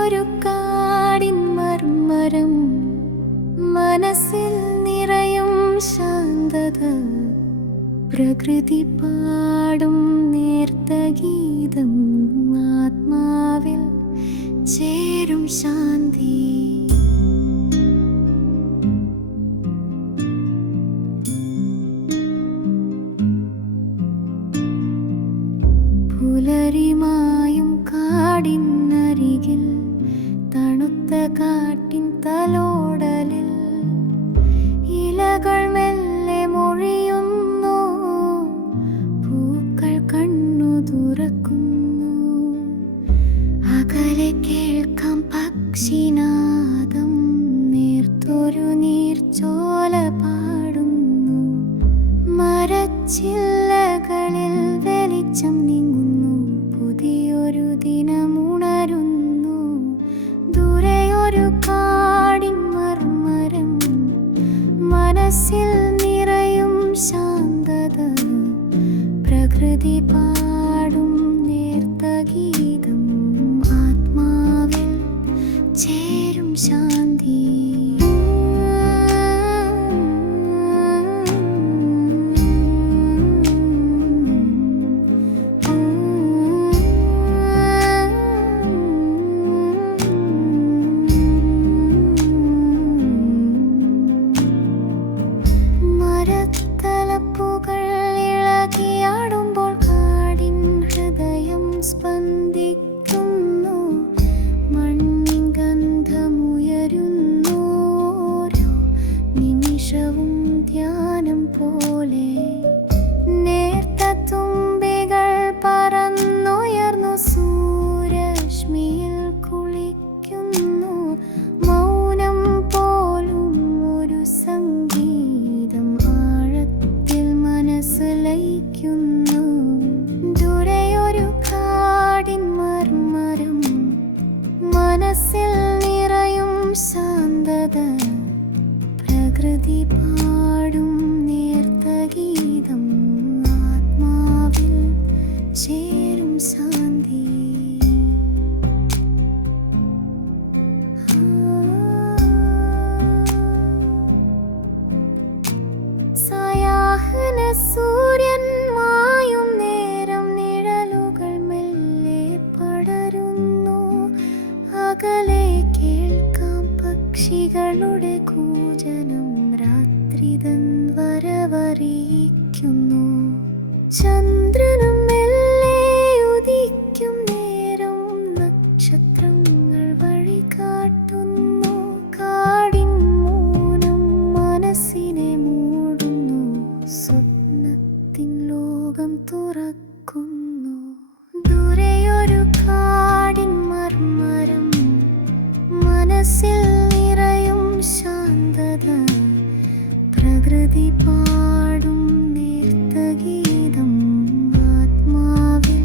ദൂരെയൊരു കാടിൻ മർമ്മരം മനസ്സിൽ നിറയും ശാന്തത. പ്രകൃതി പാടും നേർത്ത ഗീതം ആത്മാവിൽ ചേരും ശാന്തി. പുലരിമായും കാടിനരികിൽ തണുത്ത കാട്ടിൻ തലോടലിൽ ഇലകൾ മെല്ലെ മൊഴിയുന്നു പൂക്കൾ കണ്ണു തുറക്കുന്നു. അകലെ കേൾക്കാം പക്ഷിനാദം നേർത്തൊരു നീർച്ചോല പാടുന്നു. മരച്ചില്ലകളിൽ വെളിച്ചം നീങ്ങുന്നു മനസ്സിൽ നിറയും ശാന്തത പ്രകൃതി പാടും പ്രകൃതി പാടും. പക്ഷികളുടെ കൂജനം രാത്രിതൻ വരവറിയിക്കുന്നു. ചന്ദ്രനും ഉദിക്കും നേരം നക്ഷത്രങ്ങൾ വഴി കാടിൻ മൂനം മൂടുന്നു. ലോകം തുറക്കുന്നു. ദൂരെയൊരു കാടിൻ മർമരം മനസ്സിൽ ശാന്തത പ്രകൃതി പാടും നിർത്തഗീതം ആത്മാവിൽ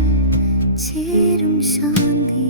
ചേരും ശാന്തി.